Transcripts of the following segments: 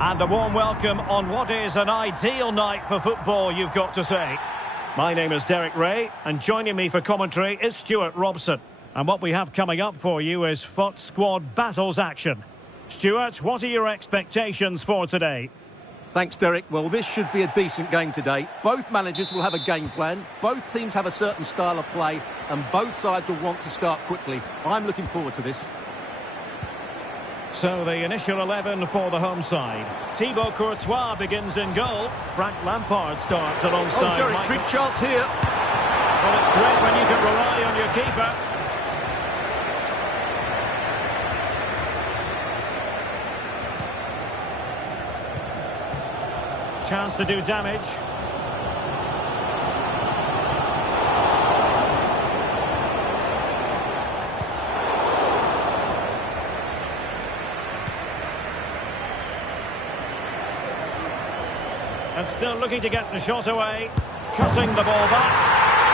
And a warm welcome on what is an ideal night for football, you've got to say. My name is Derek Ray, and joining me for commentary is Stuart Robson. And what we have coming up for you is FUT Squad Battles action. Stuart, what are your expectations for today? Thanks, Derek. Well, this should be a decent game today. Both managers will have a game plan. Both teams have a certain style of play, and both sides will want to start quickly. I'm looking forward to this. So the initial 11 for the home side. Thibaut Courtois begins in goal. Frank Lampard starts alongside Derek, Michael. big chance here. Well, it's great when you can rely on your keeper. Chance to do damage. And still looking to get the shot away. Cutting the ball back.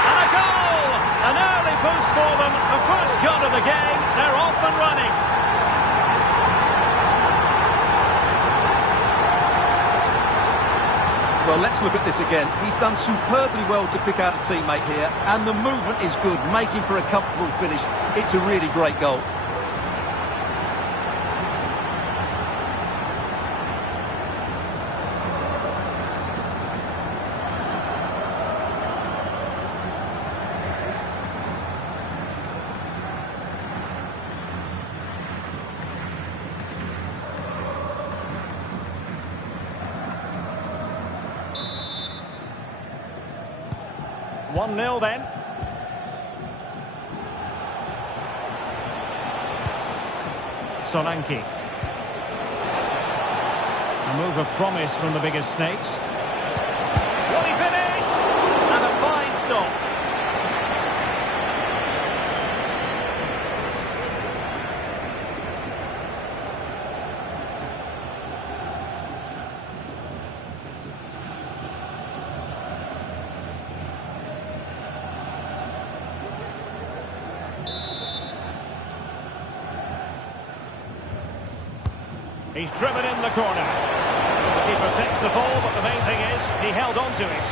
And a goal! An early boost for them. The first cut of the game. They're off and running. Well, let's look at this again. He's done superbly well to pick out a teammate here, and the movement is good, making for a comfortable finish. It's a really great goal. One 0 then. Solanke. A move of promise from the biggest snakes. Will he finish? And a fine stop. He's driven in the corner. The keeper takes the ball, but the main thing is he held on to it.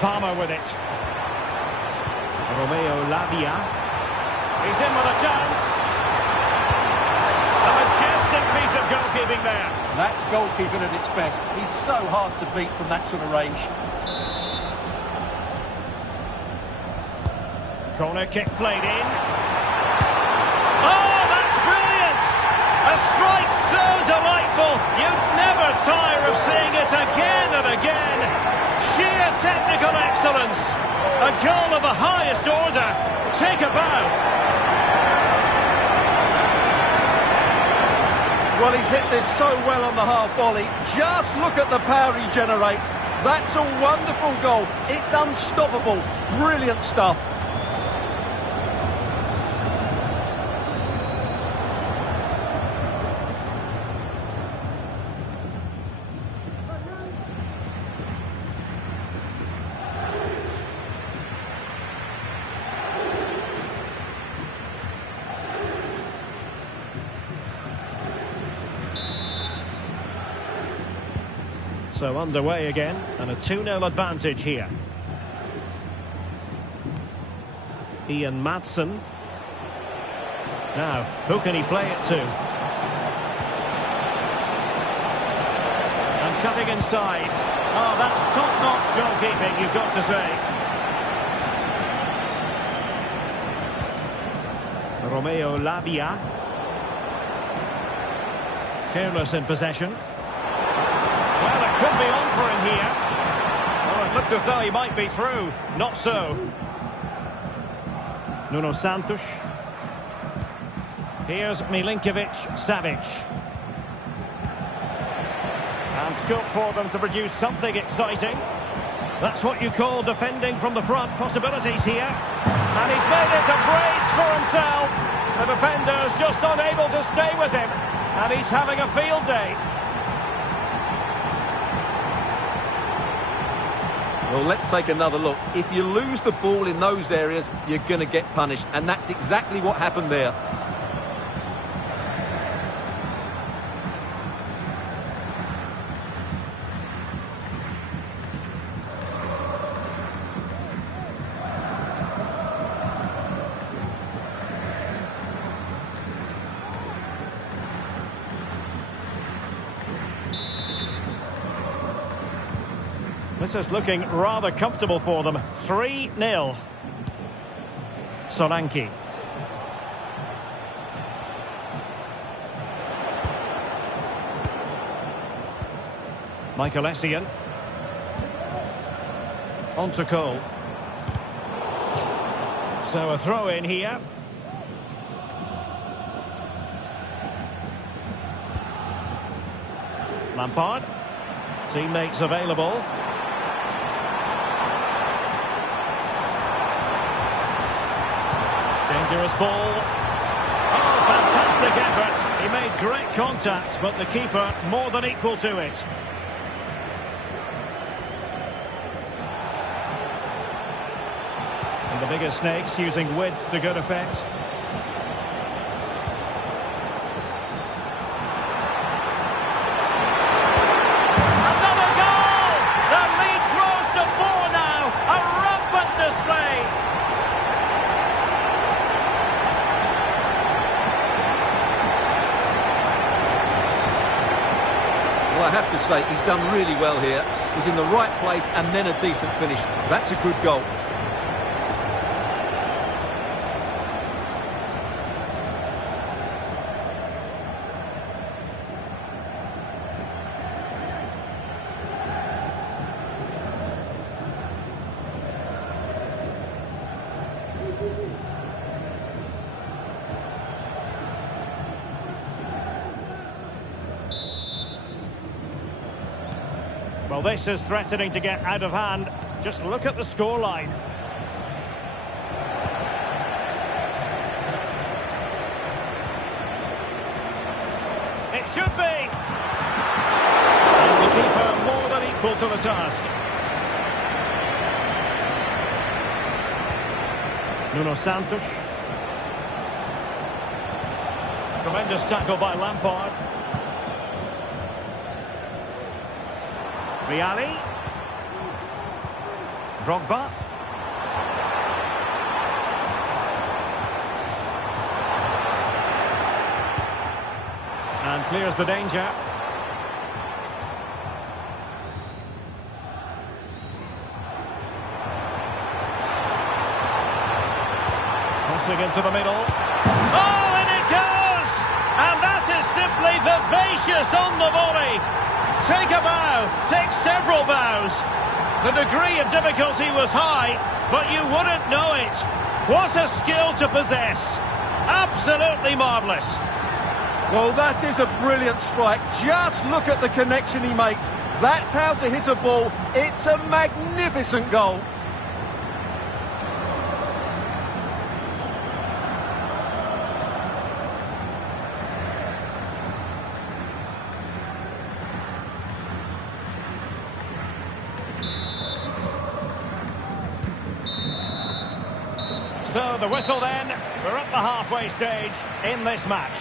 Palmer with it. Romeo Lavia. He's in with a chance. A majestic piece of goalkeeping there. That's goalkeeping at its best. He's so hard to beat from that sort of range. Corner kick played in. Oh! A strike so delightful, you'd never tire of seeing it again and again. Sheer technical excellence. A goal of the highest order. Take a bow. Well, he's hit this so well on the half volley. Just look at the power he generates. That's a wonderful goal. It's unstoppable. Brilliant stuff. So underway again, and a 2-0 advantage here. Ian Maatsen. Now, who can he play it to? And cutting inside. Oh, that's top-notch goalkeeping, you've got to say. Romeo Lavia. Careless in possession. Well, it could be on for him here. Oh, it looked as though he might be through. Not so. Nuno Santos. Here's Milinkovic-Savic. And scope for them to produce something exciting. That's what you call defending from the front. Possibilities here. And he's made it a brace for himself. The defender's just unable to stay with him. And he's having a field day. Well, let's take another look. If you lose the ball in those areas, you're going to get punished. And that's exactly what happened there. This is looking rather comfortable for them. 3-0. Solanke. Michael Essien. On to Cole. So a throw in here. Lampard. Teammates available. Dangerous ball. Oh, fantastic effort. He made great contact, but the keeper more than equal to it. And the bigger snakes using width to good effect. Another goal! The lead grows to 4 now. A rampant display. Well, I have to say, he's done really well here. He's in the right place and then a decent finish. That's a good goal. Well, this is threatening to get out of hand. Just look at the scoreline. It should be. And the keeper more than equal to the task. Nuno Santos. Tremendous tackle by Lampard. Vialli. Drogba. And clears the danger. Crossing into the middle. Oh, and it goes! And that is simply vivacious on the volley. Take a bow, take several bows. The degree of difficulty was high, but you wouldn't know it. What a skill to possess. Absolutely marvellous. Well, that is a brilliant strike. Just look at the connection he makes. That's how to hit a ball. It's a magnificent goal. So the whistle then, we're at the halfway stage in this match.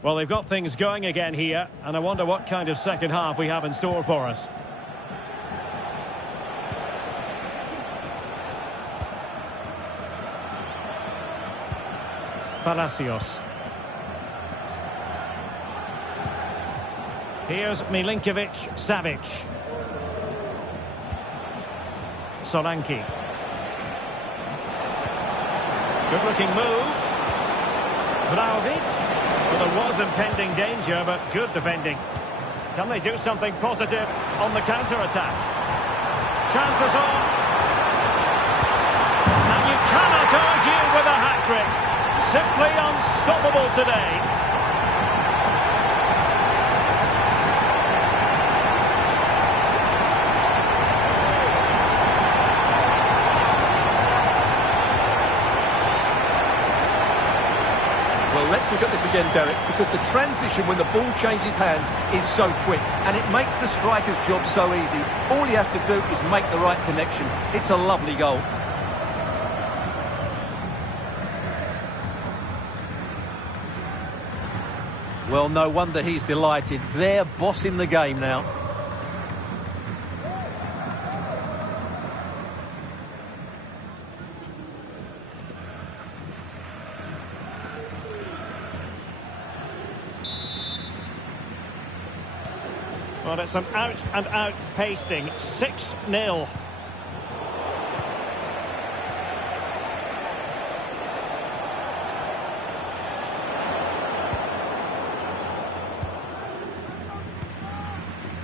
Well, they've got things going again here, and I wonder what kind of second half we have in store for us. Palacios. Here's Milinkovic-Savic. Solanke. Good-looking move. Vlahovic. Well, there was impending danger, but good defending. Can they do something positive on the counter-attack? Chances on. And you cannot argue with a hat-trick. Simply unstoppable today. Well, let's look at this again, Derek, because the transition when the ball changes hands is so quick, and it makes the striker's job so easy. All he has to do is make the right connection. It's a lovely goal. Well, no wonder he's delighted. They're bossing the game now. Well, it's an out-and-out pasting. 6-0.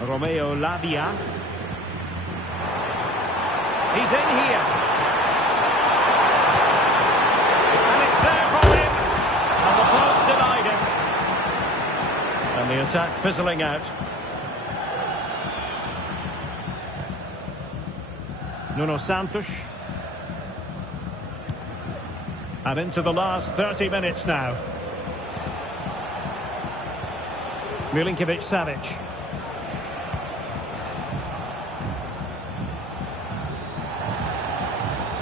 Romeo Lavia. He's in here. And it's there for him. And the post denied him. And the attack fizzling out. Nuno Santos. And into the last 30 minutes now. Milinkovic-Savic.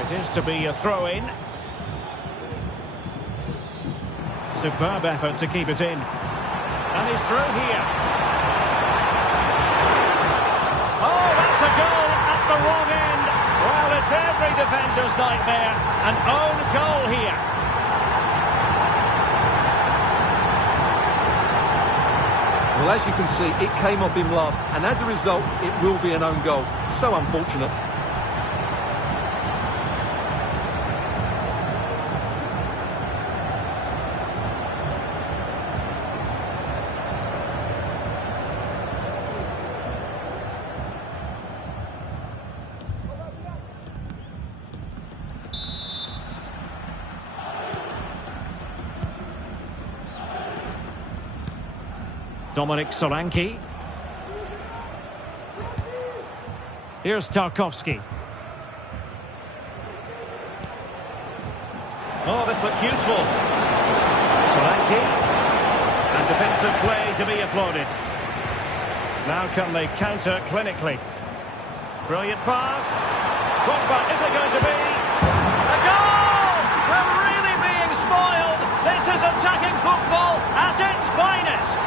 It is to be a throw-in. Superb effort to keep it in. And he's through here. Oh, that's a goal at the wrong end. Well, it's every defender's nightmare. An own goal here. Well, as you can see, it came off him last, and as a result, it will be an own goal. So unfortunate. Dominic Solanke. Here's Tarkowski. Oh, this looks useful. Solanke. And defensive play to be applauded. Now can they counter clinically? Brilliant pass. Pogba, is it going to be? A goal! We're really being spoiled. This is attacking football at its finest.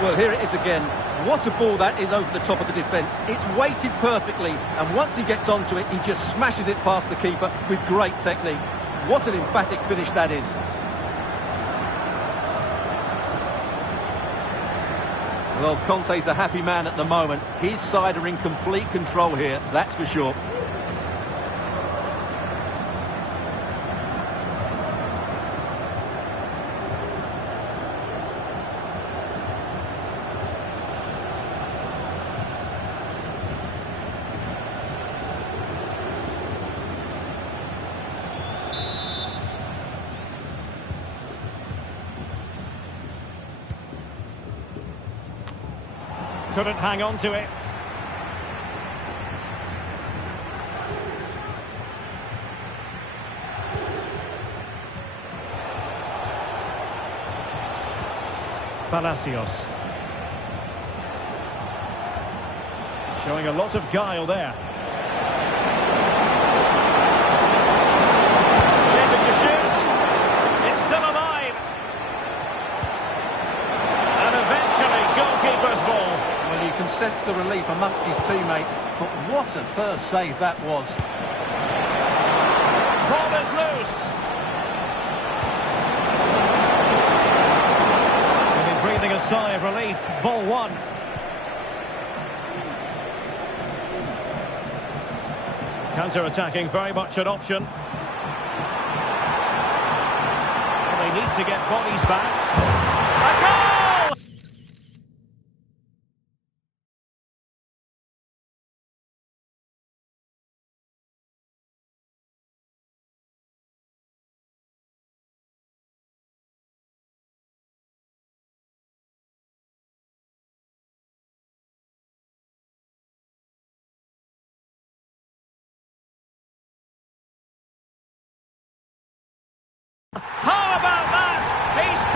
Well, here it is again. What a ball that is over the top of the defence. It's weighted perfectly, and once he gets onto it, he just smashes it past the keeper with great technique. What an emphatic finish that is. Well, Conte's a happy man at the moment. His side are in complete control here, that's for sure. Couldn't hang on to it. Palacios. Showing a lot of guile there. Shaping to shoot. It's still alive. And eventually, goalkeeper's ball. Well, you can sense the relief amongst his teammates, but what a first save that was. Ball is loose. He'll be breathing a sigh of relief. Ball one. Counter-attacking, very much an option. They need to get bodies back.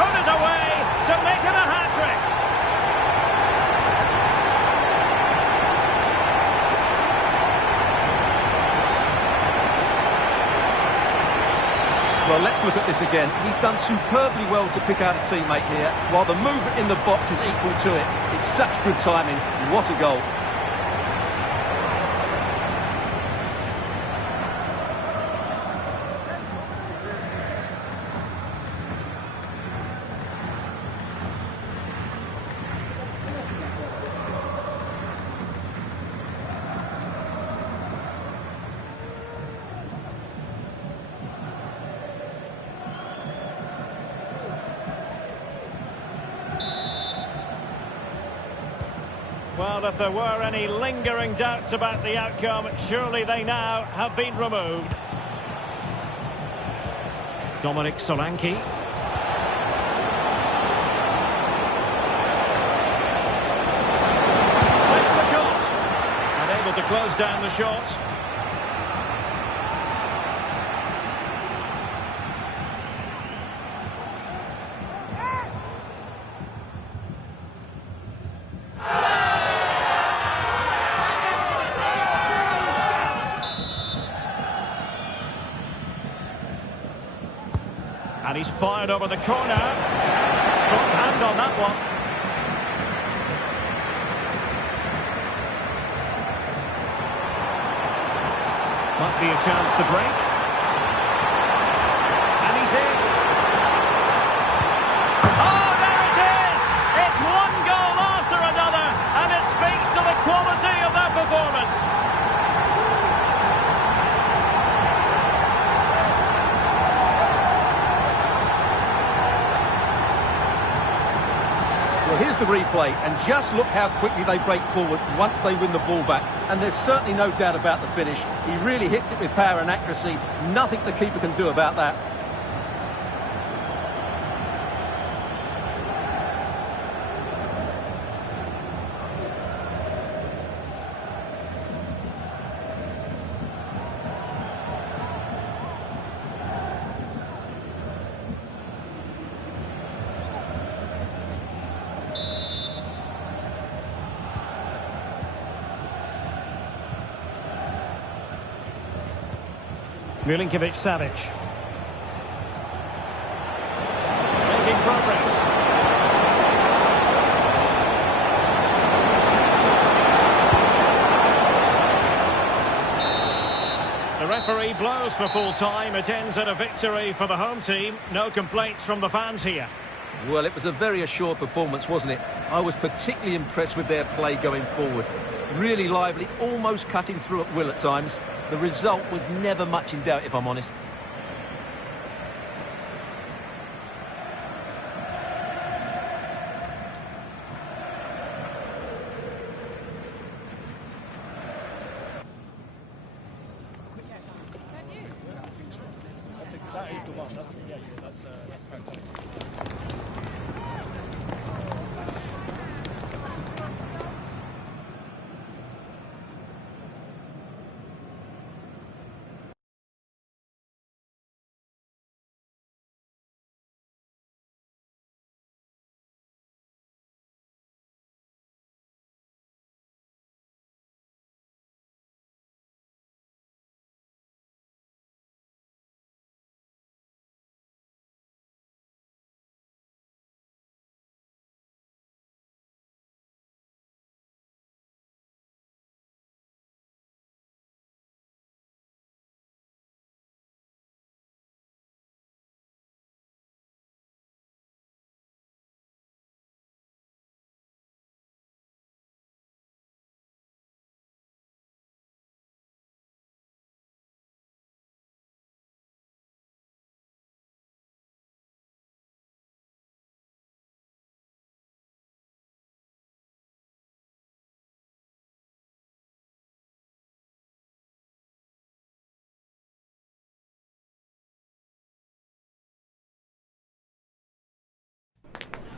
put it away to make it a hat-trick. Well, let's look at this again. He's done superbly well to pick out a teammate here, while the movement in the box is equal to it. It's such good timing. What a goal. Well, if there were any lingering doubts about the outcome, surely they now have been removed. Dominic Solanke. Takes the shot. And able to close down the shot. And he's fired over the corner. Strong hand on that one. Might be a chance to break. And he's in. Oh, there it is! It's one goal after another, and it speaks to the quality of their performance. Well, here's the replay, and just look how quickly they break forward once they win the ball back. And there's certainly no doubt about the finish. He really hits it with power and accuracy. Nothing the keeper can do about that. Milinkovic-Savic. Making progress. The referee blows for full time. It ends at a victory for the home team. No complaints from the fans here. Well, it was a very assured performance, wasn't it? I was particularly impressed with their play going forward. Really lively, almost cutting through at will at times. The result was never much in doubt, if I'm honest. That is the one. That's fantastic.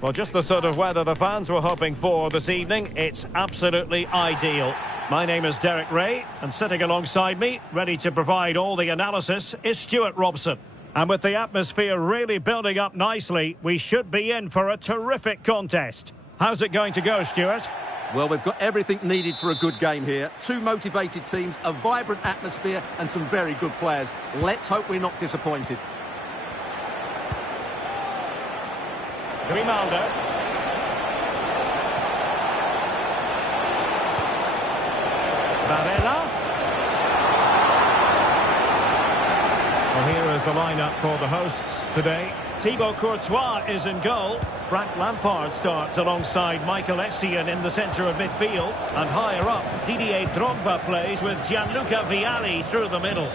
Well, just the sort of weather the fans were hoping for this evening. It's absolutely ideal. My name is Derek Ray, and sitting alongside me, ready to provide all the analysis, is Stuart Robson. And with the atmosphere really building up nicely, we should be in for a terrific contest. How's it going to go, Stuart? Well, we've got everything needed for a good game here. Two motivated teams, a vibrant atmosphere and some very good players. Let's hope we're not disappointed. Grimaldo. Varela. Well, here is the lineup for the hosts today. Thibaut Courtois is in goal. Frank Lampard starts alongside Michael Essien in the centre of midfield. And higher up, Didier Drogba plays with Gianluca Vialli through the middle.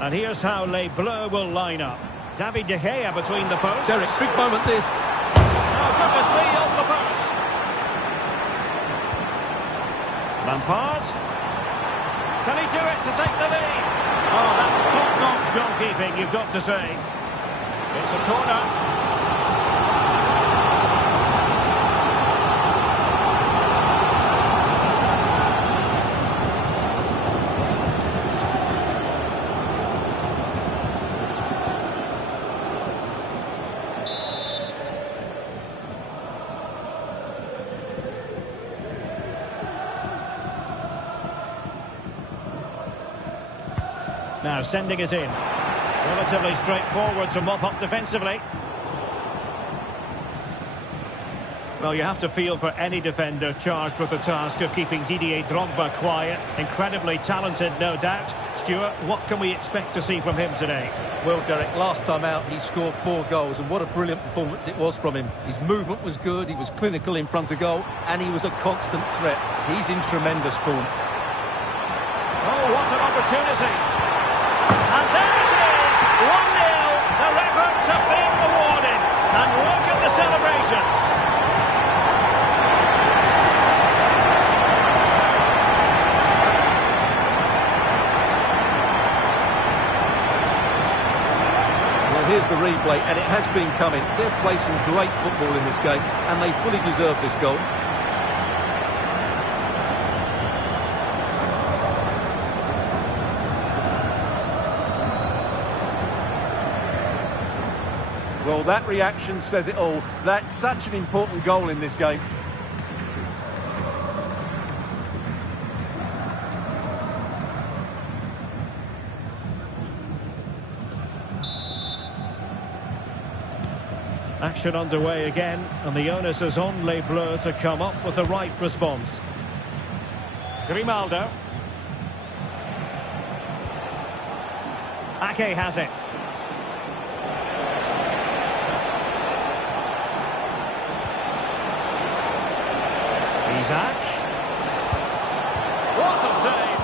And here's how Les Bleus will line up. David De Gea between the posts. Derek, big moment this. Oh, goodness me, on the post. Lampard. Can he do it to take the lead? Oh, that's top-notch goalkeeping, you've got to say. It's a corner. Now sending it in. Relatively straightforward to mop up defensively. Well, you have to feel for any defender charged with the task of keeping Didier Drogba quiet. Incredibly talented, no doubt. Stuart, what can we expect to see from him today? Well, Derek, last time out he scored 4 goals, and what a brilliant performance it was from him. His movement was good, he was clinical in front of goal, and he was a constant threat. He's in tremendous form. Oh, what an opportunity! And there it is, 1-0. Their efforts have been rewarded. And look at the celebrations. Well, here's the replay, and it has been coming. They've played some great football in this game, and they fully deserve this goal. Well, that reaction says it all. That's such an important goal in this game. Action underway again, and the onus is on Les Bleus to come up with the right response. Grimaldo. Ake has it. Isaac. What a save!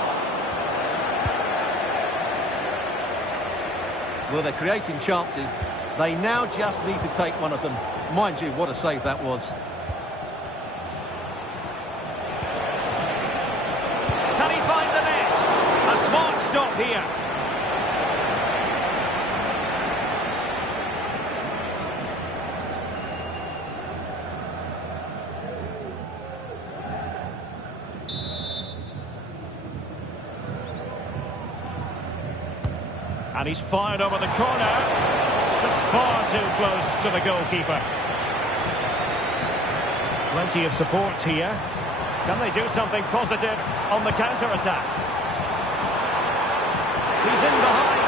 Well, they're creating chances. They now just need to take one of them. Mind you, what a save that was. Can he find the net? A smart stop here. And he's fired over the corner. Just far too close to the goalkeeper. Plenty of support here. Can they do something positive on the counter-attack? He's in behind.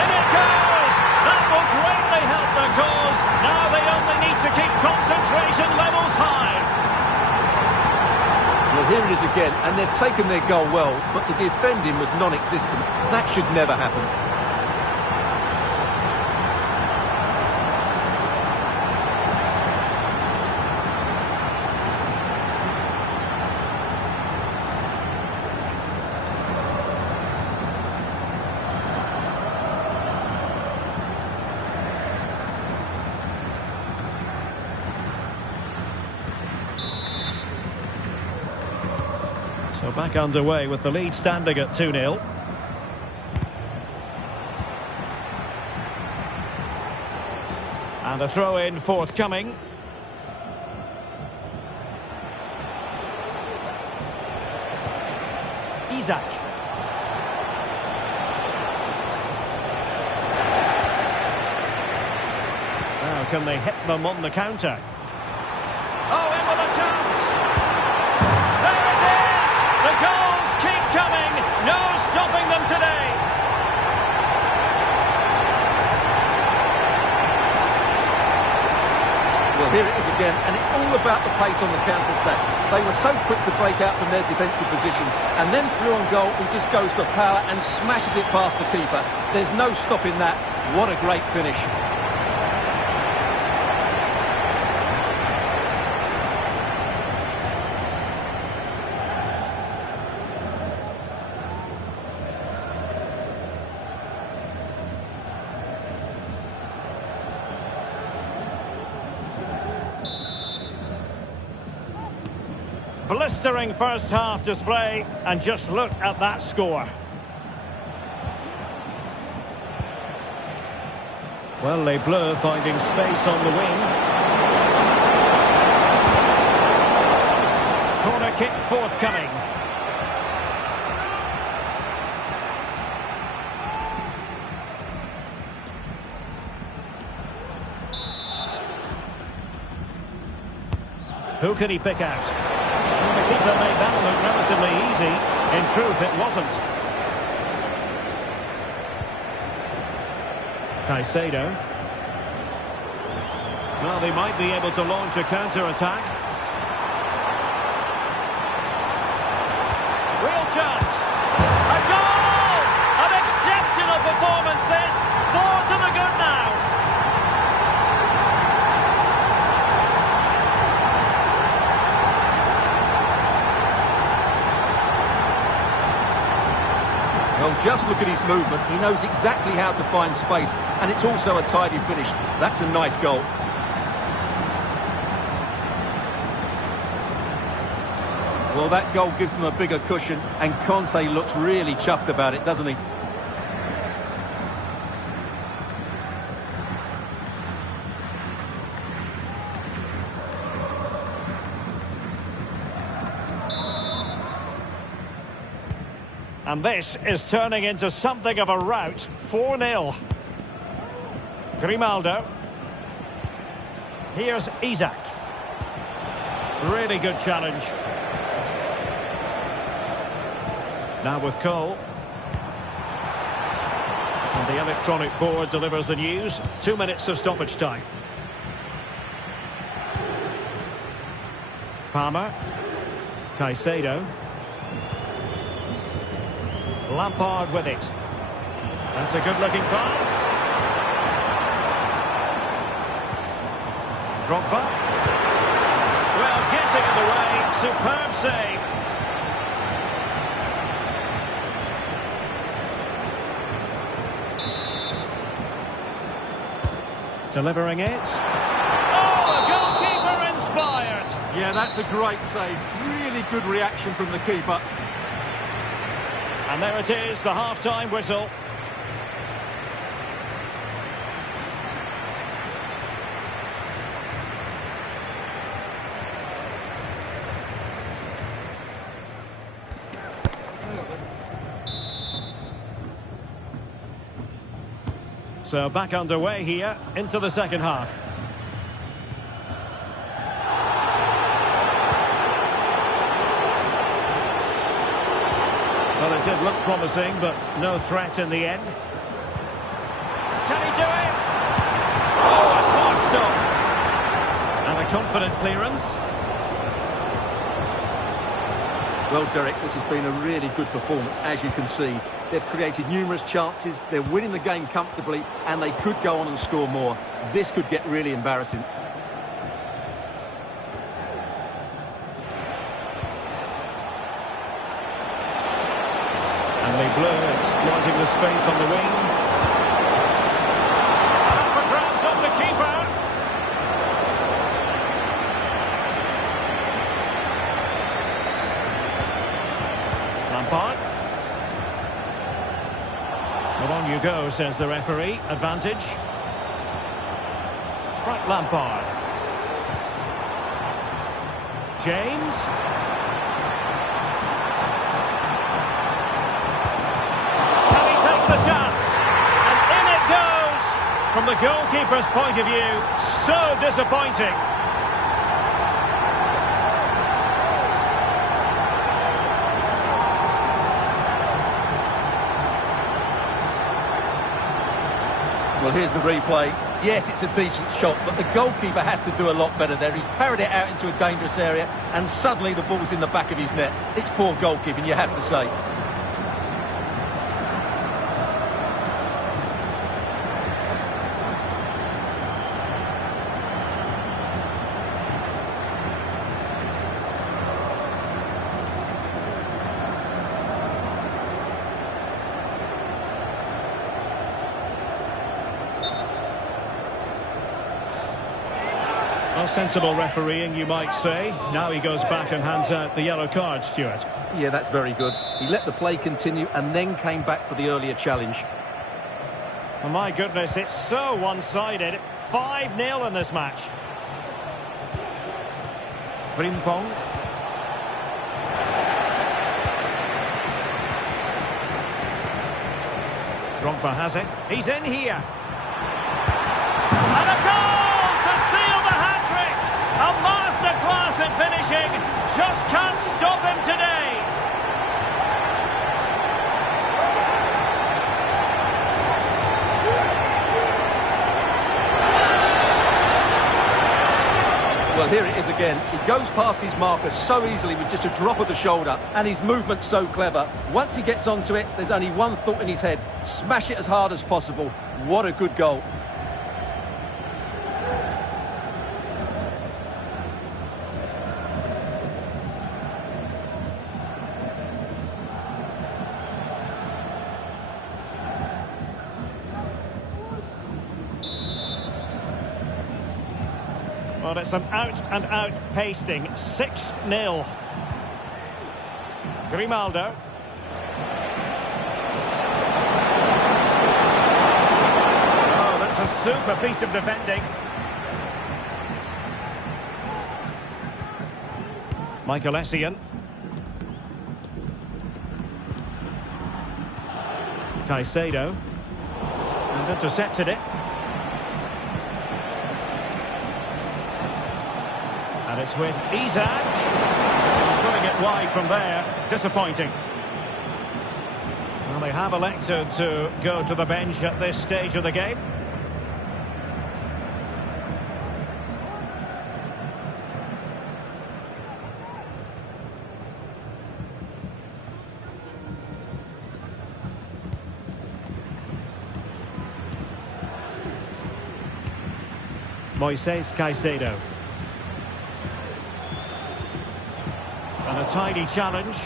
In it goes! That will greatly help their cause. Now they only need to keep concentration levels high. Well, here it is again, and they've taken their goal well, but the defending was non-existent. That should never happen. So back underway with the lead standing at 2-0. And a throw-in forthcoming. Isaac. can they hit them on the counter? Oh, in with a chance! There it is! The goals keep coming! No stopping them today! Well, here it is again, and it's all about the pace on the counter-attack. They were so quick to break out from their defensive positions, and then through on goal, he just goes for power and smashes it past the keeper. There's no stopping that. What a great finish. Blistering first half display, and just look at that score. Well, Les Bleus finding space on the wing. Corner kick forthcoming. Who can he pick out? The keeper made that look relatively easy. In truth, it wasn't. Caicedo. Well, they might be able to launch a counter-attack. Real chance. A goal! An exceptional performance this. 4 to the good now. Well, just look at his movement. He knows exactly how to find space, and it's also a tidy finish. That's a nice goal. Well, that goal gives them a bigger cushion, and Conte looks really chuffed about it, doesn't he? And this is turning into something of a rout. 4-0. Grimaldo. Here's Isak. Really good challenge. Now with Cole. And the electronic board delivers the news. 2 minutes of stoppage time. Palmer. Caicedo. Lampard with it. That's a good-looking pass. Drogba. Well, getting in the way. Superb save. Delivering it. Oh, the goalkeeper inspired. Yeah, that's a great save. Really good reaction from the keeper. And there it is, the half-time whistle. So back underway here, into the second half. Well, it did look promising, but no threat in the end. Can he do it? Oh, a smart stop. And a confident clearance. Well, Derek, this has been a really good performance, as you can see. They've created numerous chances, they're winning the game comfortably, and they could go on and score more. This could get really embarrassing. And Les Bleus exploiting the space on the wing. Up for grabs on the keeper. Lampard. Well, on you go, says the referee. Advantage. Frank Lampard. James. from the goalkeeper's point of view, so disappointing. Well, here's the replay. Yes, it's a decent shot, but the goalkeeper has to do a lot better there. He's parried it out into a dangerous area, and suddenly the ball's in the back of his net. It's poor goalkeeping, you have to say. Well, sensible refereeing, you might say. Now he goes back and hands out the yellow card, Stuart. Yeah, that's very good. He let the play continue and then came back for the earlier challenge. Oh, my goodness, it's so one-sided. 5-0 in this match. Frimpong. Drogba has it. He's in here. And a goal to seal the hat-trick. A masterclass in finishing. Just can't stop him today. Well, here it is again. He goes past his marker so easily with just a drop of the shoulder, and his movement's so clever. Once he gets onto it, there's only one thought in his head: smash it as hard as possible. What a good goal. Well, it's an out-and-out pasting. 6-0. Grimaldo. Oh, that's a super piece of defending. Michael Essien. Caicedo. And intercepted it. And it's with Isak. Putting it wide from there. Disappointing. Well, they have elected to go to the bench at this stage of the game. Moises Caicedo. And a tidy challenge.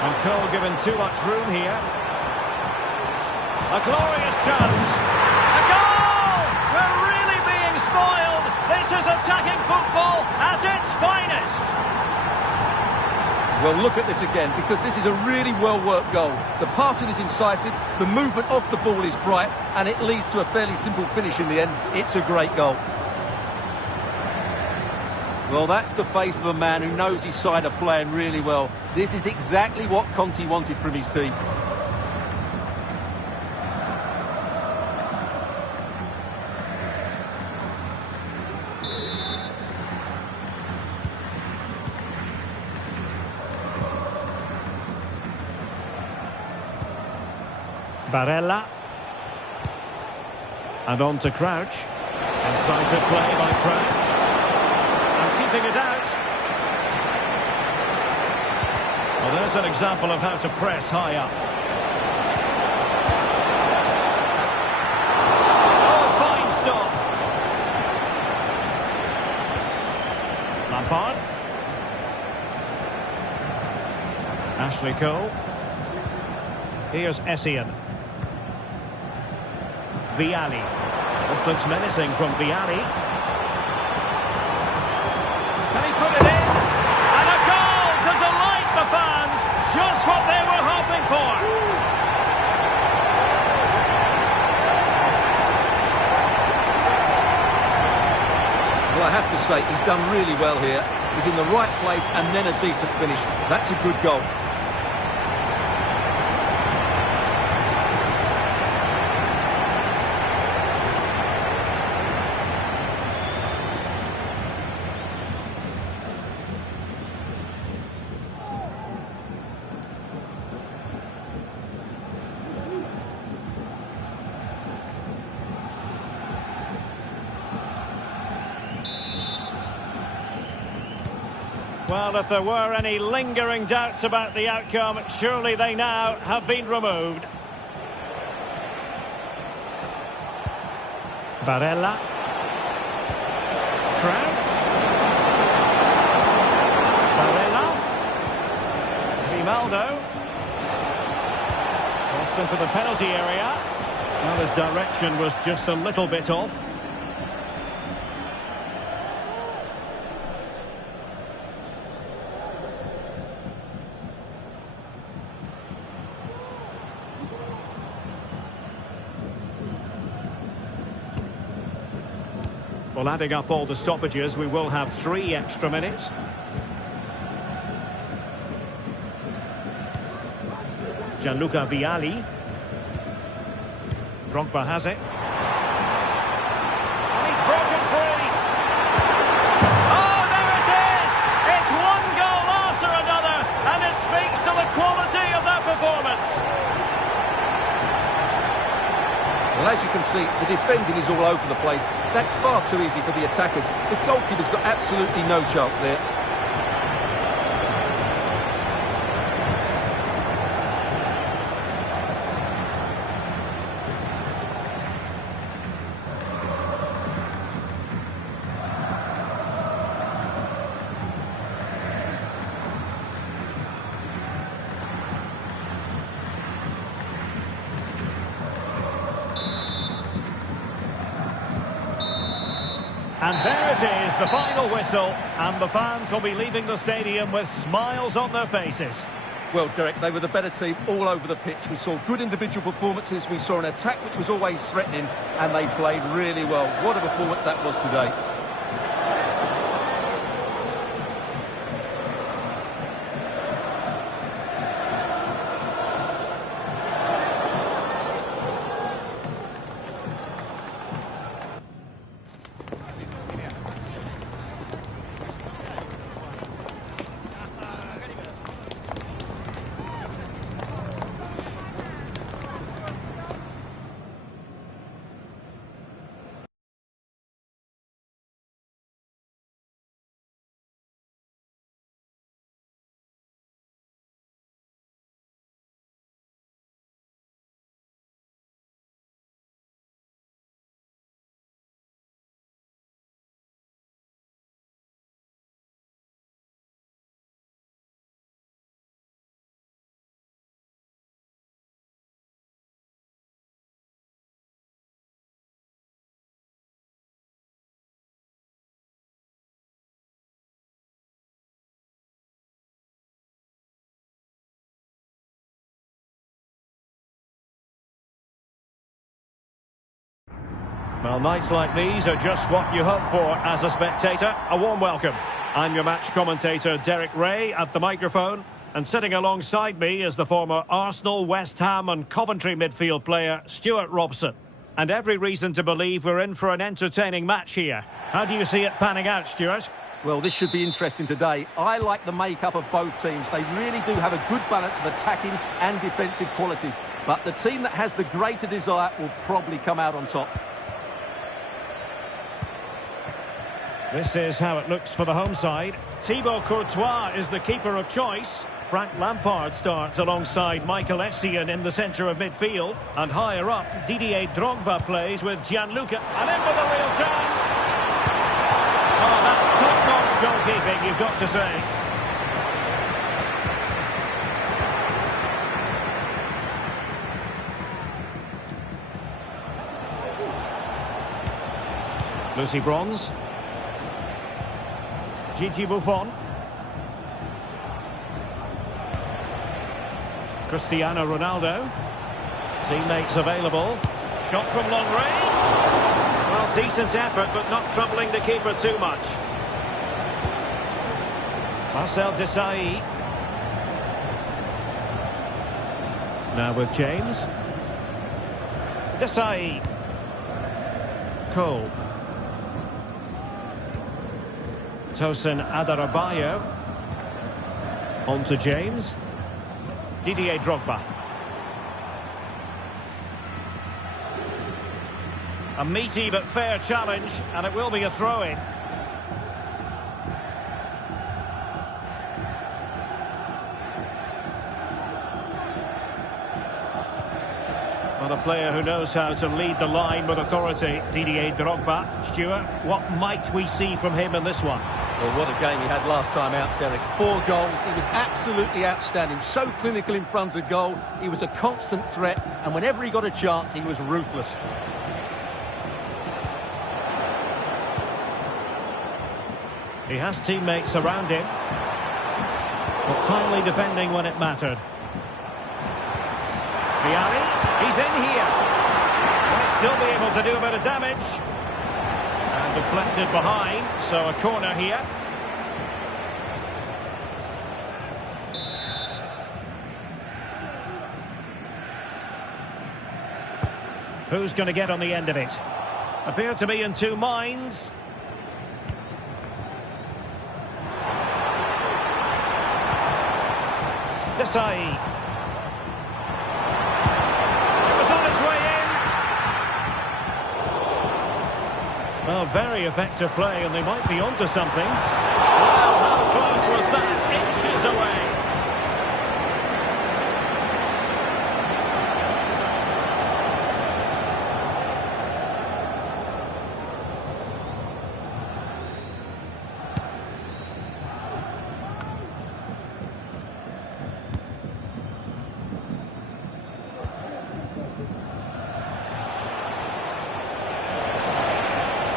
And Cole given too much room here. A glorious chance. A goal! We're really being spoiled. This is attacking football at its finest. Well, look at this again, because this is a really well-worked goal. The passing is incisive, the movement off the ball is bright, and it leads to a fairly simple finish in the end. It's a great goal. Well, that's the face of a man who knows his side are playing really well. This is exactly what Conte wanted from his team. Barella. And on to Crouch. Incisive play by Crouch. And keeping it out. Well, there's an example of how to press high up. Oh, fine stop. Lampard. Ashley Cole. Here's Essien. Vialli. This looks menacing from Vialli. Can he put it in? And a goal to delight the fans. Just what they were hoping for. Well, I have to say, he's done really well here. is in the right place and then a decent finish. That's a good goal. Well, if there were any lingering doubts about the outcome, surely they now have been removed. Barella. Crouch. Barella. Grimaldo. Crossed into the penalty area. Well, his direction was just a little bit off. Well, adding up all the stoppages, we will have 3 extra minutes. Gianluca Vialli. Drogba has it. And he's broken free. Oh, there it is! It's one goal after another, and it speaks to the quality of that performance. Well, as you can see, the defending is all over the place. That's far too easy for the attackers. The goalkeeper's got absolutely no chance there. And there it is, the final whistle, and the fans will be leaving the stadium with smiles on their faces. Well, Derek, they were the better team all over the pitch. We saw good individual performances, we saw an attack which was always threatening, and they played really well. What a performance that was today. Well, nights like these are just what you hope for as a spectator. A warm welcome. I'm your match commentator, Derek Ray, at the microphone. And sitting alongside me is the former Arsenal, West Ham and Coventry midfield player, Stuart Robson. And every reason to believe we're in for an entertaining match here. How do you see it panning out, Stuart? Well, this should be interesting today. I like the makeup of both teams. They really do have a good balance of attacking and defensive qualities. But the team that has the greater desire will probably come out on top. This is how it looks for the home side. Thibaut Courtois is the keeper of choice. Frank Lampard starts alongside Michael Essien in the centre of midfield. And higher up, Didier Drogba plays with Gianluca. And in with a real chance. Oh, that's top-notch goalkeeping, you've got to say. Lucy Bronze. Gigi Buffon. Cristiano Ronaldo. Teammates available. Shot from long range. Well, decent effort, but not troubling the keeper too much. Marcel Desailly. Now with James. Desailly. Cole. Tosin Adarabayo. On to James. Didier Drogba. A meaty but fair challenge, and it will be a throw-in. Well, a player who knows how to lead the line with authority, Didier Drogba. Stuart, what might we see from him in this one? Well, what a game he had last time out, Derek. 4 goals. He was absolutely outstanding. So clinical in front of goal. He was a constant threat, and whenever he got a chance, he was ruthless. He has teammates around him, but timely defending when it mattered. Viali, he's in here. Might still be able to do a bit of damage. And deflected behind, so a corner here. Who's going to get on the end of it? Appear to be in two minds. Desailly. It was on its way in. Well, very effective play, and they might be onto something. Wow, how close was that? Inches away.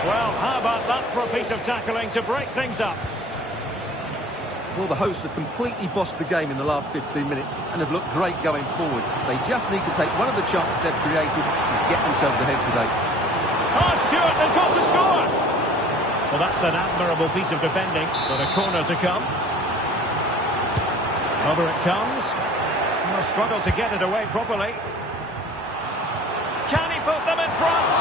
Well, how about that for a piece of tackling to break things up? Well, the hosts have completely bossed the game in the last 15 minutes and have looked great going forward. They just need to take one of the chances they've created to get themselves ahead today. Oh, Stuart, they've got to score! Well, that's an admirable piece of defending, but a corner to come. Over it comes. A struggle to get it away properly. Can he put them in front?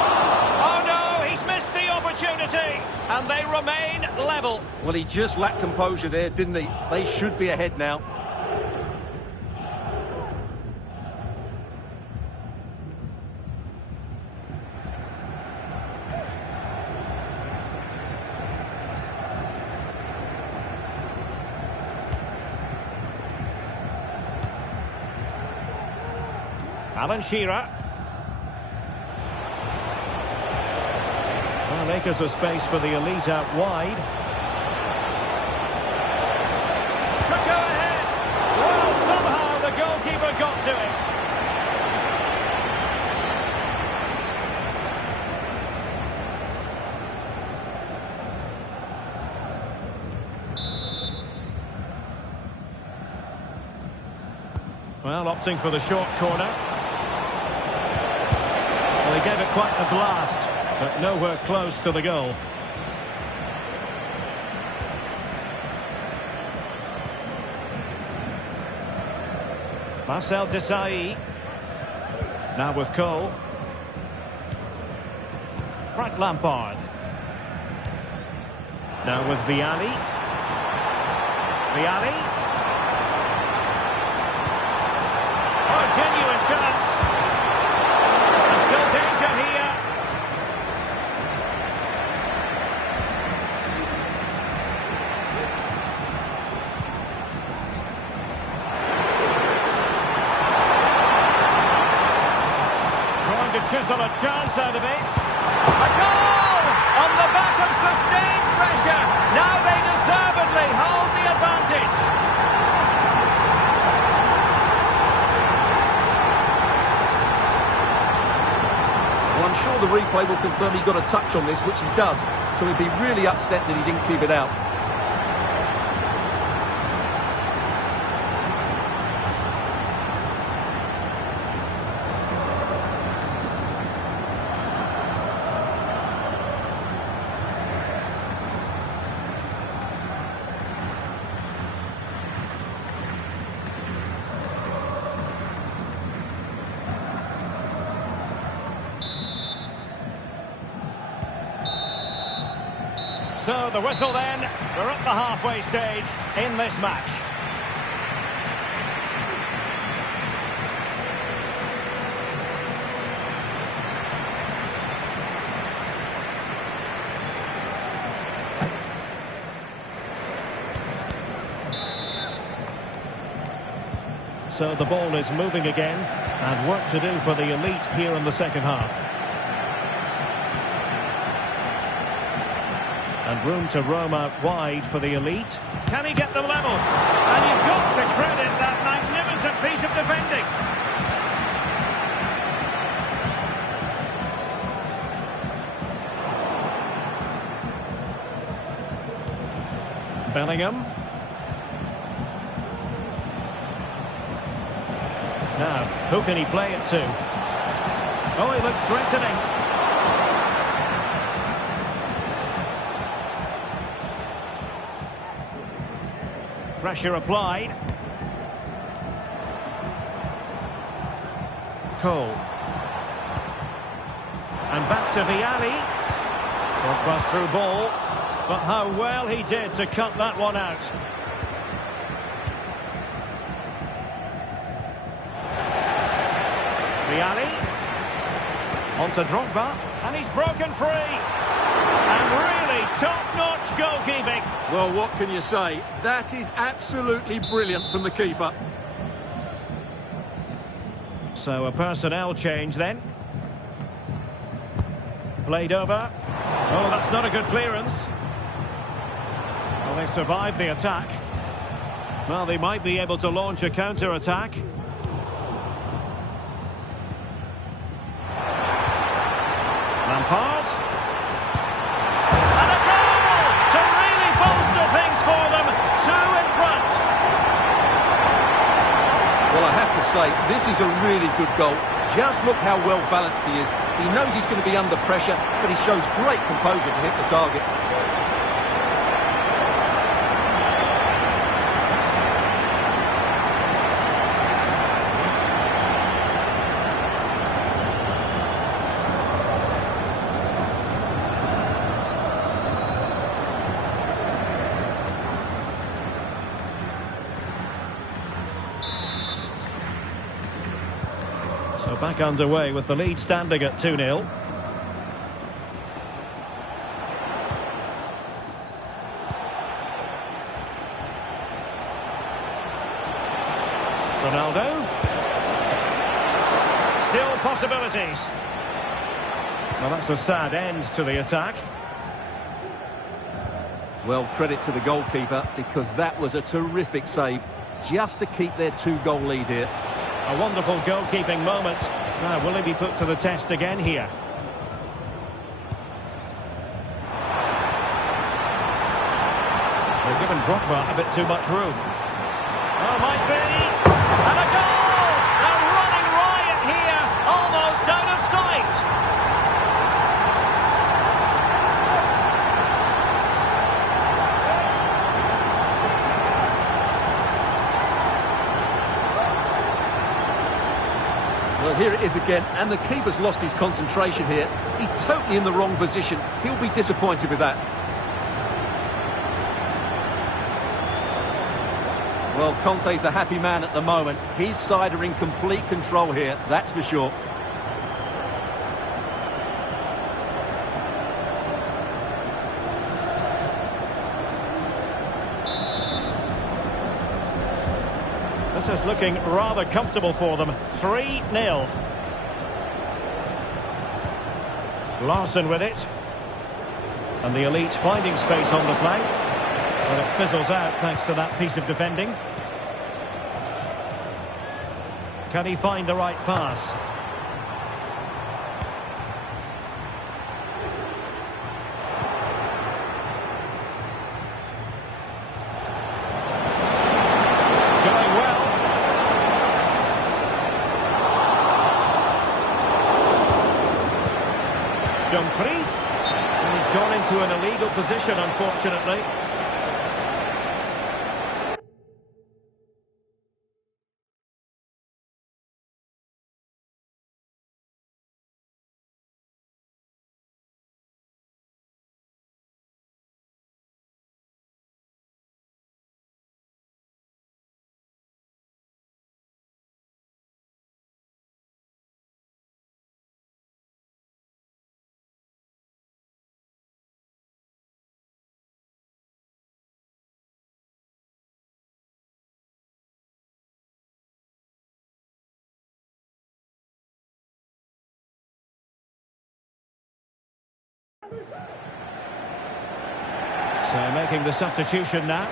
Oh no, he's missed the opportunity, and they remain level. Well, he just lacked composure there, didn't he? They should be ahead now. Alan Shearer. Well, acres of space for the elite out wide. Could go ahead. Well, somehow the goalkeeper got to it. Well, opting for the short corner. Well, he gave it quite a blast, but nowhere close to the goal. Marcel Desailly. Now with Cole. Frank Lampard. Now with Viali. Viali. Oh, a genuine chance. And still danger here. Trying to chisel a chance out of it. A goal! On the back of sustained pressure. Now they deservedly hold the advantage. Well, I'm sure the replay will confirm he got a touch on this, which he does. So he'd be really upset that he didn't keep it out. So the whistle then, we're at the halfway stage in this match. So the ball is moving again, and work to do for the elite here in the second half. And room to roam out wide for the elite. Can he get them level? And you've got to credit that magnificent piece of defending. Bellingham. Now, who can he play it to? Oh, he looks threatening. Pressure applied. Cole. And back to Vialli. Well, bust through ball. But how well he did to cut that one out. Vialli. On to Drogba. And he's broken free. And really top-notch goalkeeping. Well, what can you say? That is absolutely brilliant from the keeper. So a personnel change then. Played over. Oh, that's not a good clearance. Well, they survived the attack. Well, they might be able to launch a counter-attack. Lampard. And a goal to really bolster things for them. Two in front. Well, I have to say, this is a really good goal. Just look how well balanced he is. He knows he's going to be under pressure, but he shows great composure to hit the target. So back underway with the lead standing at 2-0. Ronaldo. Still possibilities. Well, that's a sad end to the attack. Well, credit to the goalkeeper, because that was a terrific save, just to keep their two-goal lead here. A wonderful goalkeeping moment. Now, will he be put to the test again here? They've given Drogba a bit too much room. Oh, might be. And a goal! A running riot here, almost out of sight. Well, here it is again, and the keeper's lost his concentration here. He's totally in the wrong position. He'll be disappointed with that. Well, Conte's a happy man at the moment. His side are in complete control here, that's for sure. This is looking rather comfortable for them. 3-0. Larson with it. And the elite finding space on the flank. But it fizzles out thanks to that piece of defending. Can he find the right pass? Going well. Dumfries. And he's gone into an illegal position, unfortunately. So making the substitution now.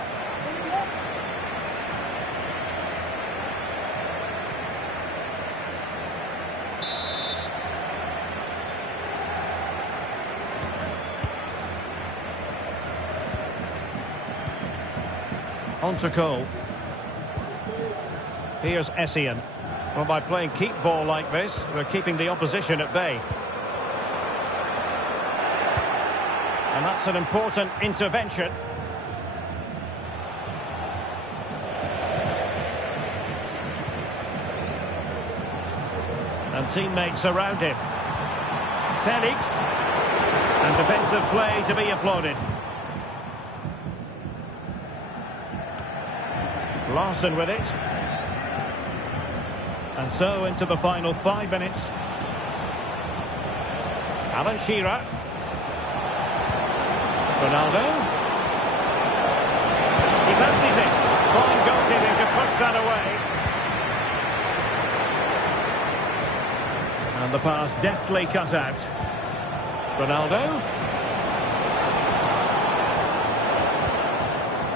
On to Cole. Here's Essien. Well, by playing keep ball like this, they're keeping the opposition at bay. And that's an important intervention. And teammates around him. Felix. And defensive play to be applauded. Larson with it. And so into the final 5 minutes. Alan Shearer. Ronaldo. He fancies it. Fine goalkeeping to push that away. And the pass deftly cut out. Ronaldo.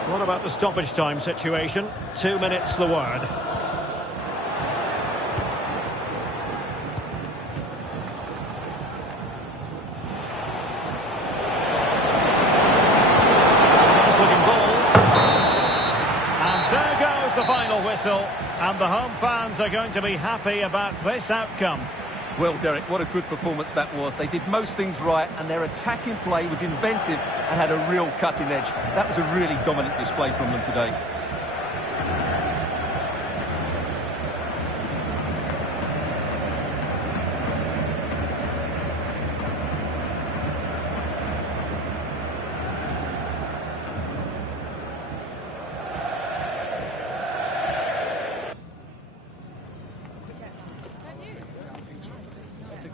What about the stoppage time situation? 2 minutes the word. The final whistle, and the home fans are going to be happy about this outcome. Well, Derek, what a good performance that was. They did most things right, and their attacking play was inventive and had a real cutting edge. That was a really dominant display from them today.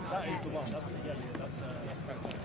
That is the one. That's spectacular.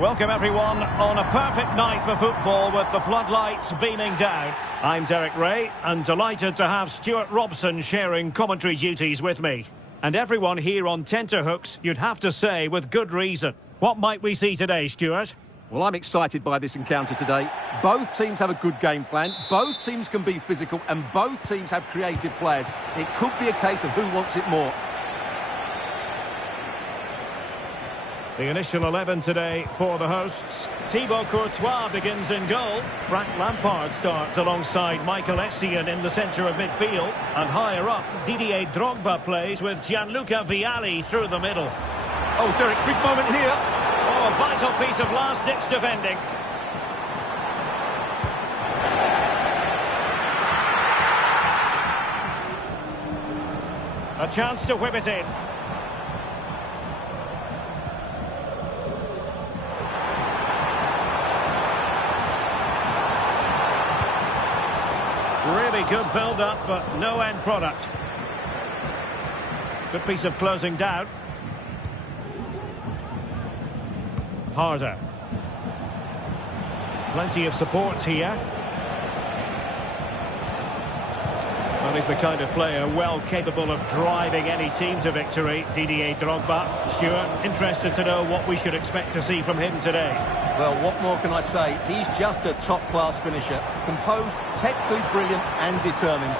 Welcome everyone on a perfect night for football with the floodlights beaming down. I'm Derek Ray and delighted to have Stuart Robson sharing commentary duties with me. And everyone here on tenterhooks, you'd have to say with good reason. What might we see today, Stuart? Well, I'm excited by this encounter today. Both teams have a good game plan, both teams can be physical, and both teams have creative players. It could be a case of who wants it more. The initial 11 today for the hosts. Thibaut Courtois begins in goal. Frank Lampard starts alongside Michael Essien in the centre of midfield. And higher up, Didier Drogba plays with Gianluca Vialli through the middle. Oh, Derek, big moment here. Oh, a vital piece of last-ditch defending. A chance to whip it in. Really good build-up, but no end product. Good piece of closing down. Harder. Plenty of support here. Well, he's the kind of player well capable of driving any team to victory, Didier Drogba. Stuart, interested to know what we should expect to see from him today. Well, what more can I say? He's just a top-class finisher. Composed, technically brilliant and determined.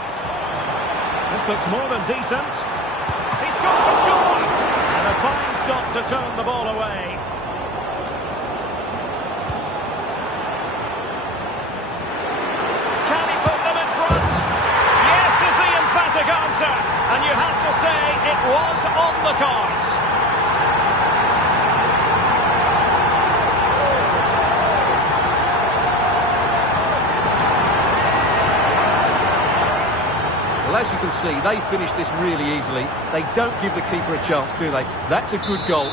This looks more than decent. He's got to score! And a fine stop to turn the ball away. Can he put them in front? Yes, is the And you have to say it was on the cards. Well, as you can see, they finish this really easily. They don't give the keeper a chance, do they? That's a good goal.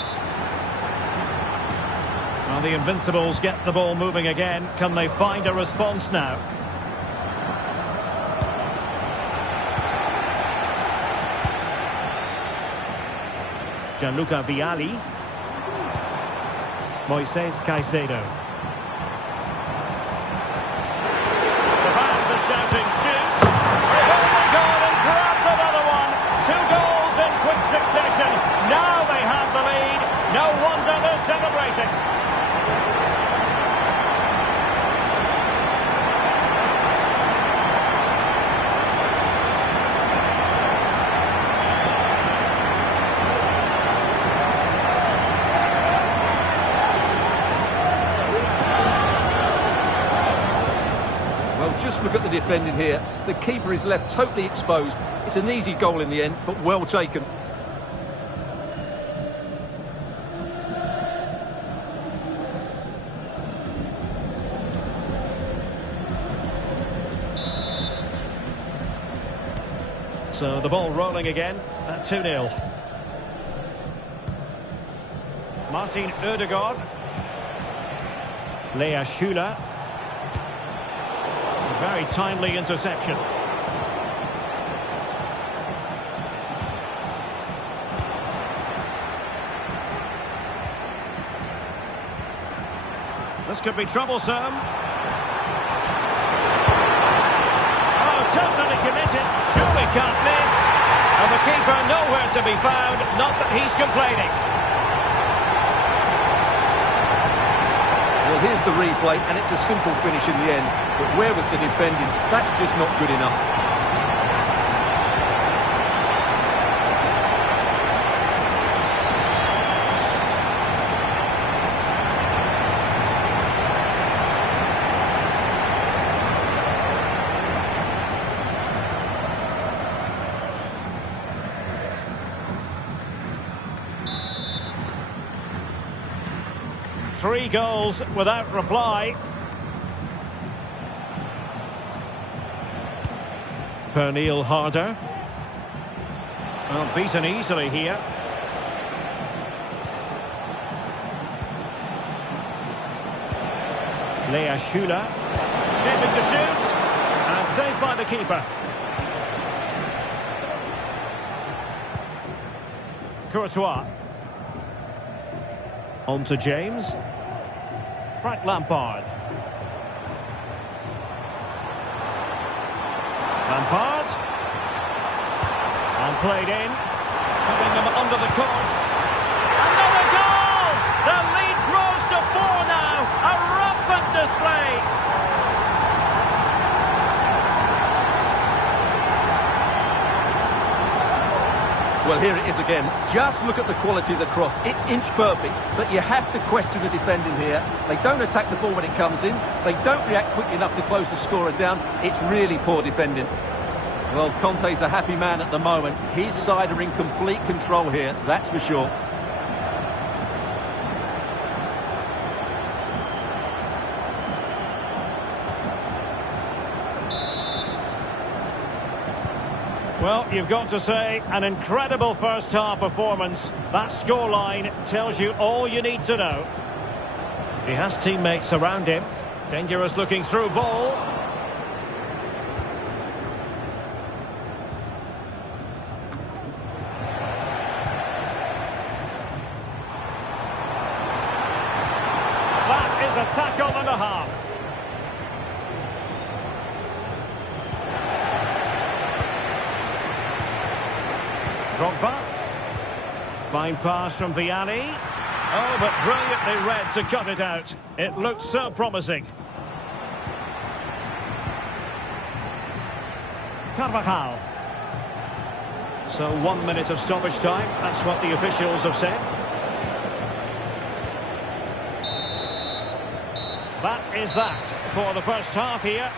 Well, the Invincibles get the ball moving again. Can they find a response now? Gianluca Vialli. Moises Caicedo. The fans are shouting, shoot! They've only gone and grabbed another one. 2 goals in quick succession. Now they have the lead. No wonder they're celebrating. Just look at the defending here. The keeper is left totally exposed. It's an easy goal in the end, but well taken. So the ball rolling again at 2-0. Martin Ødegaard. Lea Schüller. Very timely interception. This could be troublesome. Oh, totally committed. Surely can't miss. And the keeper nowhere to be found. Not that he's complaining. Well, here's the replay, and it's a simple finish in the end. But where was the defending? That's just not good enough. Three goals without reply. Pernille Harder. Well, beaten easily here. Lea Schüller. Shaping to shoot. And saved by the keeper. Courtois. On to James. Frank Lampard. Lampard. And played in. Putting them under the course. Another goal! The lead grows to 4 now. A rampant display. Well, here it is again. Just look at the quality of the cross. It's inch perfect, but you have to question the defending here. They don't attack the ball when it comes in. They don't react quickly enough to close the scorer down. It's really poor defending. Well, Conte's a happy man at the moment. His side are in complete control here, that's for sure. Well, you've got to say, an incredible first-half performance. That scoreline tells you all you need to know. He has teammates around him. Dangerous looking through ball. That is a tackle and a half. Drogba. Fine pass from Vialli. Oh, but brilliantly read to cut it out. It looked so promising. Carvajal. So 1 minute of stoppage time. That's what the officials have said. That is that for the first half here.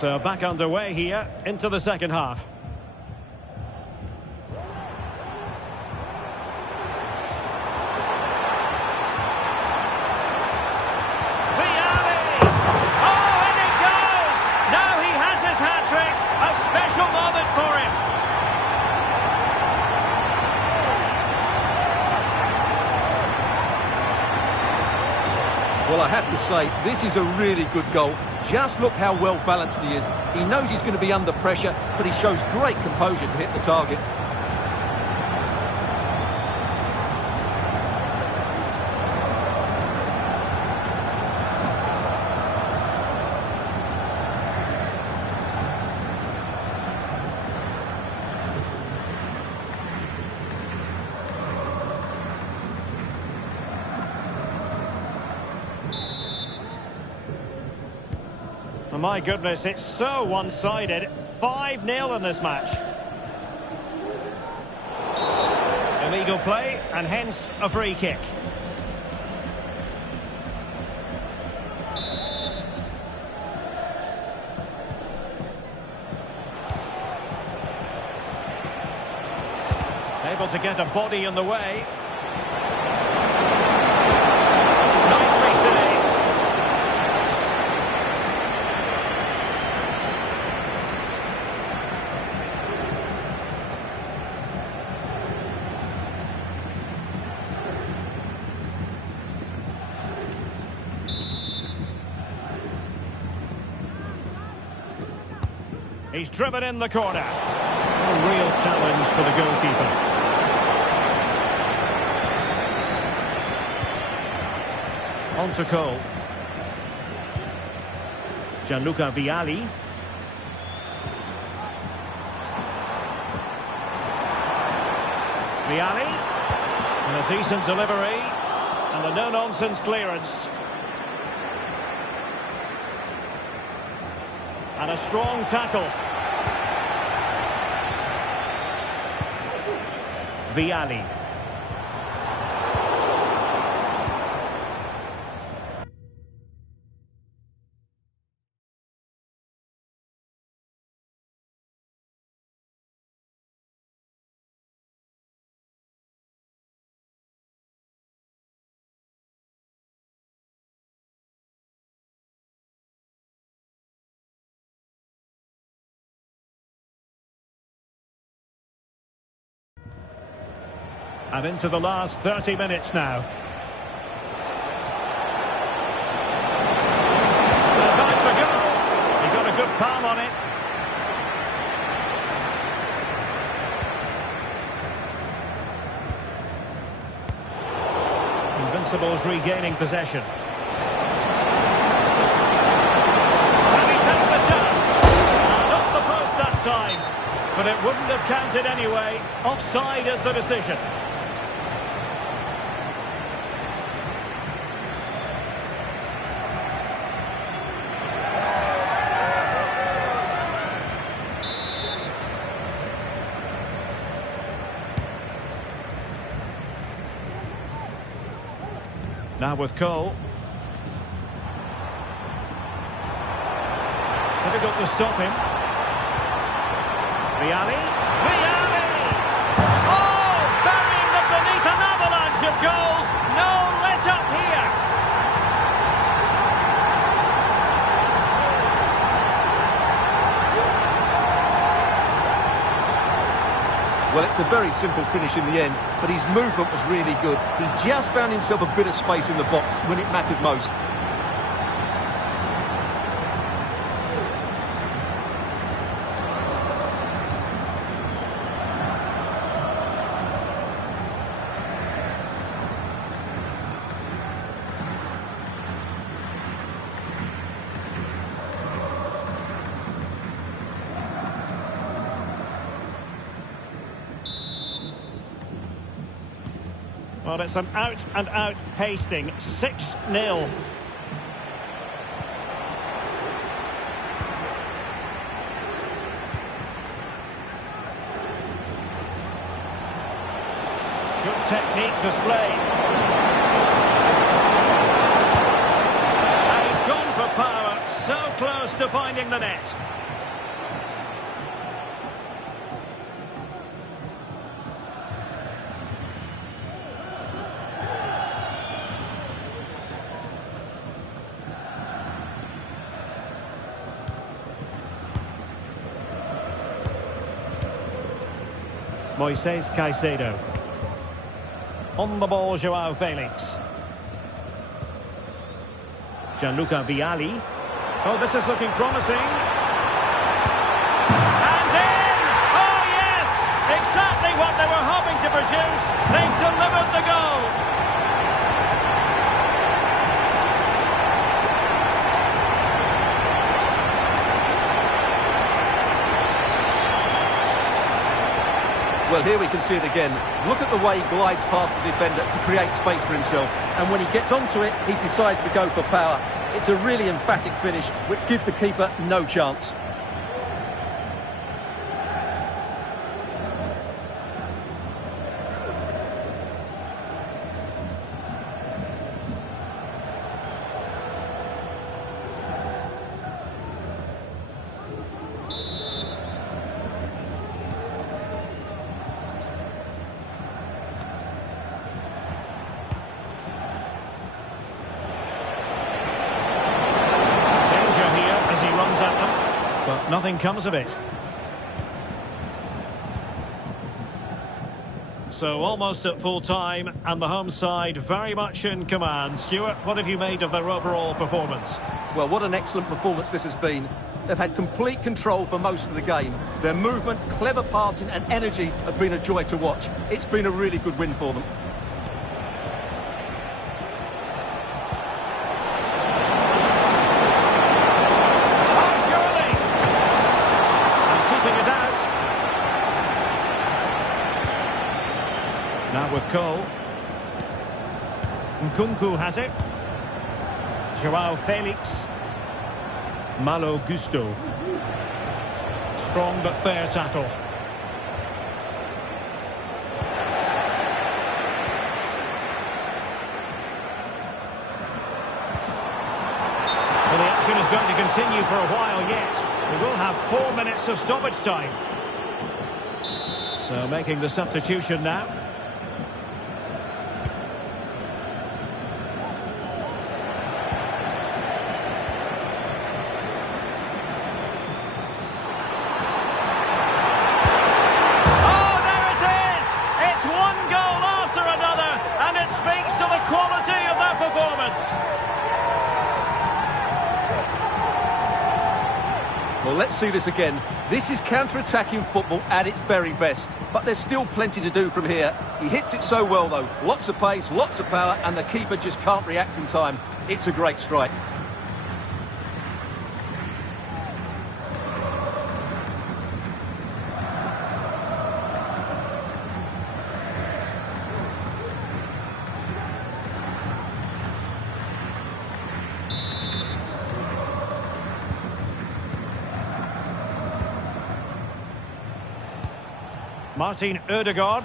So back underway here into the second half. Special moment for him. Well, I have to say, this is a really good goal. Just look how well balanced he is. He knows he's going to be under pressure, but he shows great composure to hit the target. My goodness, it's so one-sided. 5-0 in this match. Illegal play, and hence a free kick. Able to get a body in the way. Nicely saved. He's driven in the corner. A real challenge for the goalkeeper. On to Cole. Gianluca Vialli. Vialli. And a decent delivery. And a no-nonsense clearance. And a strong tackle. Vialli. And into the last 30 minutes now. There's eyes for goal. He got a good palm on it. Invincibles regaining possession. Can he take the chance? Not the post that time. But it wouldn't have counted anyway. Offside is the decision. Now with Cole. Difficult to stop him. Vialli. Vialli! Oh! Burying them beneath an avalanche of goals. No let-up here. Well, it's a very simple finish in the end, but his movement was really good. He just found himself a bit of space in the box when it mattered most. Well, it's an out-and-out pasting. 6-0. Good technique displayed. And he's gone for power. So close to finding the net. Moises Caicedo. On the ball, Joao Felix. Gianluca Vialli. Oh, this is looking promising. And in! Oh, yes! Exactly what they were hoping to produce. They've delivered the goal. Well, here we can see it again. Look at the way he glides past the defender to create space for himself. And when he gets onto it, he decides to go for power. It's a really emphatic finish, which gives the keeper no chance. But nothing comes of it. So almost at full time, and the home side very much in command. Stuart, what have you made of their overall performance? Well, what an excellent performance this has been. They've had complete control for most of the game. Their movement, clever passing and energy have been a joy to watch. It's been a really good win for them. Now with Cole. Nkunku has it. Joao Felix. Malo Gusto. Strong but fair tackle. Well, the action is going to continue for a while yet. We will have 4 minutes of stoppage time. So making the substitution now. Well, let's see this again. This is counter-attacking football at its very best. But there's still plenty to do from here. He hits it so well, though. Lots of pace, lots of power, and the keeper just can't react in time. It's a great strike. Martin Ødegaard.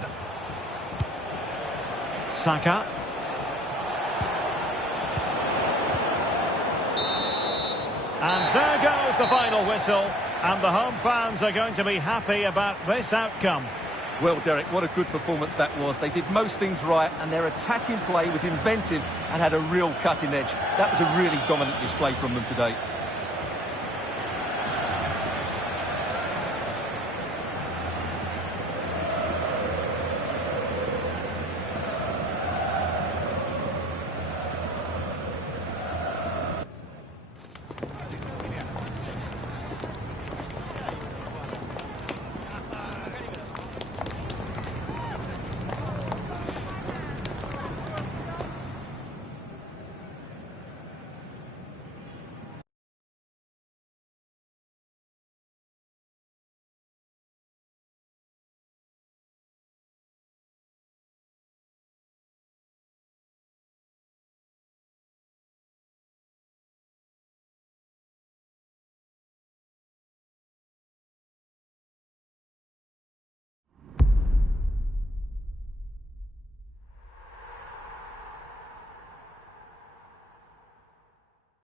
Saka. And there goes the final whistle. And the home fans are going to be happy about this outcome. Well, Derek, what a good performance that was. They did most things right, and their attacking play was inventive and had a real cutting edge. That was a really dominant display from them today.